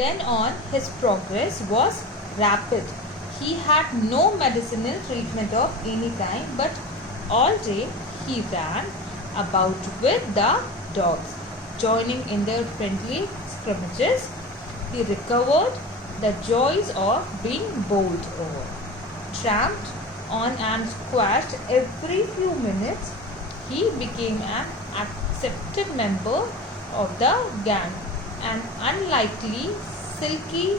then on, his progress was rapid. He had no medicinal treatment of any kind, but all day he ran about with the dogs, joining in their friendly scrimmages. He recovered the joys of being bowled over, tramped on and squashed every few minutes. He became an accepted member of the gang, an unlikely, silky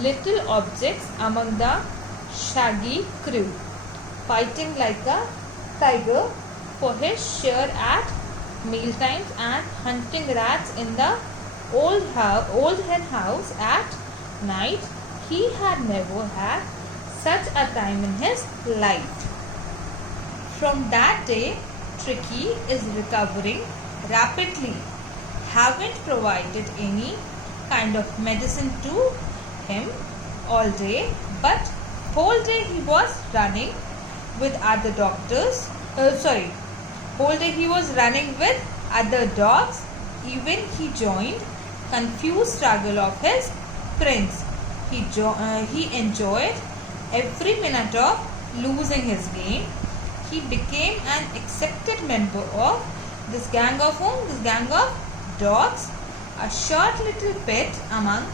little objects among the shaggy crew, fighting like a tiger for his share at mealtimes and hunting rats in the old hen house at night. He had never had such a time in his life. From that day, Tricky is recovering rapidly. Haven't provided any kind of medicine to him all day, but whole day he was running with other doctors. Whole day he was running with other dogs. Even he joined confused struggle of his friends. He enjoyed every minute of losing his game. He became an accepted member of this gang of whom? This gang of dogs, a short little pet among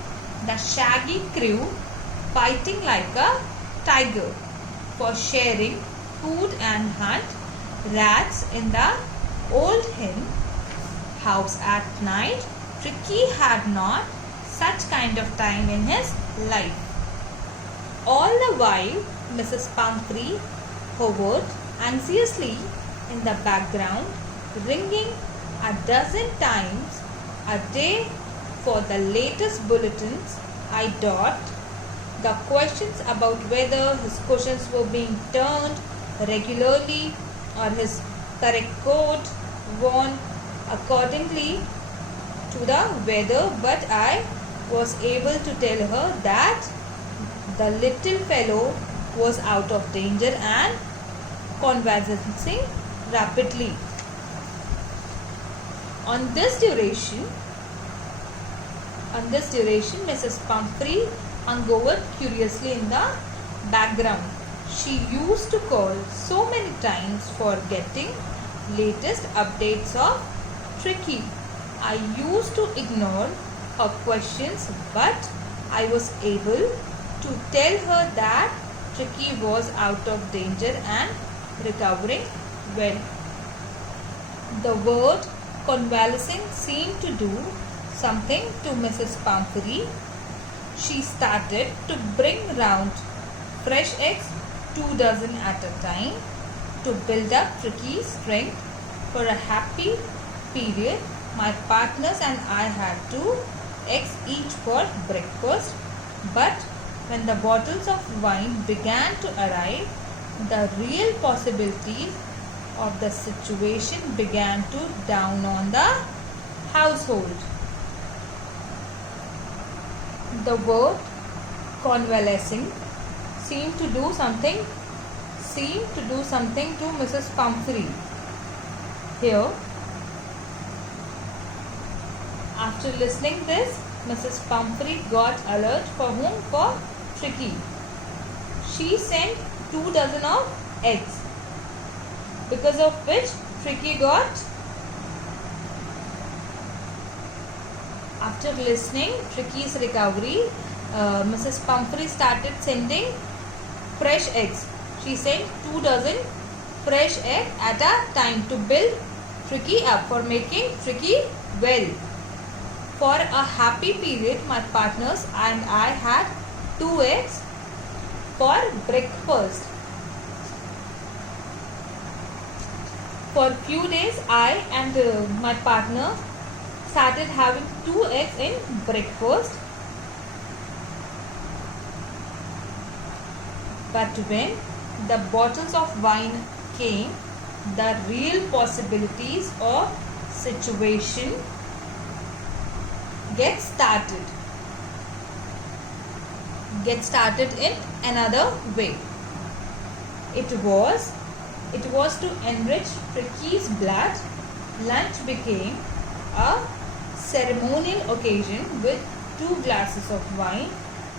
the shaggy crew, fighting like a tiger for sharing food and hunt rats in the old hen house at night. Tricky had not such kind of time in his life. All the while, Mrs. Pumphrey hovered anxiously in the background, ringing a dozen times a day for the latest bulletins. I dot the questions about whether his cushions were being turned regularly or his correct coat worn accordingly to the weather, but I was able to tell her that the little fellow was out of danger and convalescing rapidly. On this duration, Mrs. Pumphrey hung over curiously in the background. She used to call so many times for getting latest updates of Tricky. I used to ignore her questions, but I was able to tell her that Tricky was out of danger and recovering well. The word convalescing seemed to do something to Mrs. Pumphrey. She started to bring round fresh eggs, 2 dozen at a time, to build up Tricky's strength. For a happy period, my partners and I had 2 eggs each for breakfast, but when the bottles of wine began to arrive, the real possibilities of the situation began to dawn on the household. The word convalescing seemed to do something to Mrs. Pumphrey. Here, after listening this, Mrs. Pumphrey got alert for whom? For Tricky. She sent 2 dozen of eggs, because of which Tricky got. After listening Tricky's recovery, Mrs. Pumphrey started sending fresh eggs. She sent 2 dozen fresh eggs at a time to build Tricky up, for making Tricky well. For a happy period, my partners and I had 2 eggs for breakfast. For a few days, I and my partner started having 2 eggs in breakfast. But when the bottles of wine came, the real possibilities of situation get started in another way. It was to enrich Tricky's blood. Lunch became a ceremonial occasion with 2 glasses of wine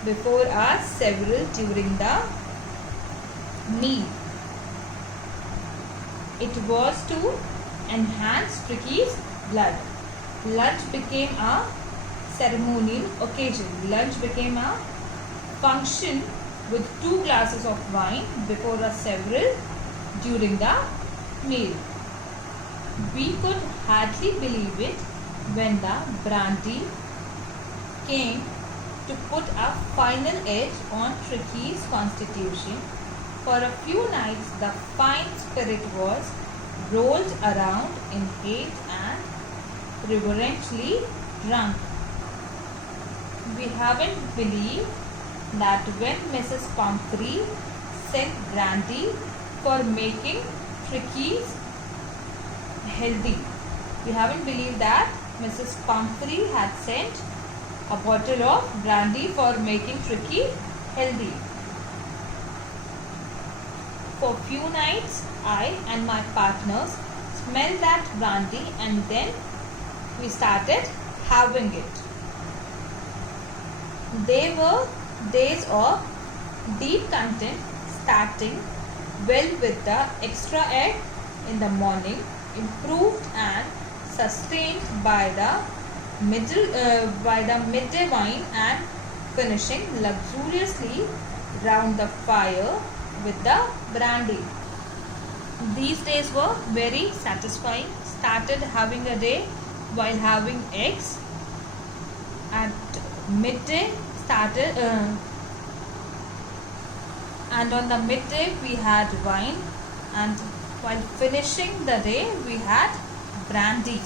before us several during the meal. It was to enhance Tricky's blood. Lunch became a ceremonial occasion. Lunch became a function with 2 glasses of wine before us several during the meal. We could hardly believe it when the brandy came to put a final edge on Tricky's constitution. For a few nights the fine spirit was rolled around in hate and reverently drunk. We haven't believed that when Mrs. Pumphrey sent brandy for making Tricky's healthy. We haven't believed that Mrs. Pumphrey had sent a bottle of brandy for making Tricky healthy. For few nights, I and my partners smelled that brandy and then we started having it. They were days of deep content, starting well with the extra egg in the morning, improved and sustained by the midday wine, and finishing luxuriously round the fire with the brandy. These days were very satisfying. Started having a day while having eggs. At midday started and on the midday we had wine, and while finishing the day we had brandy.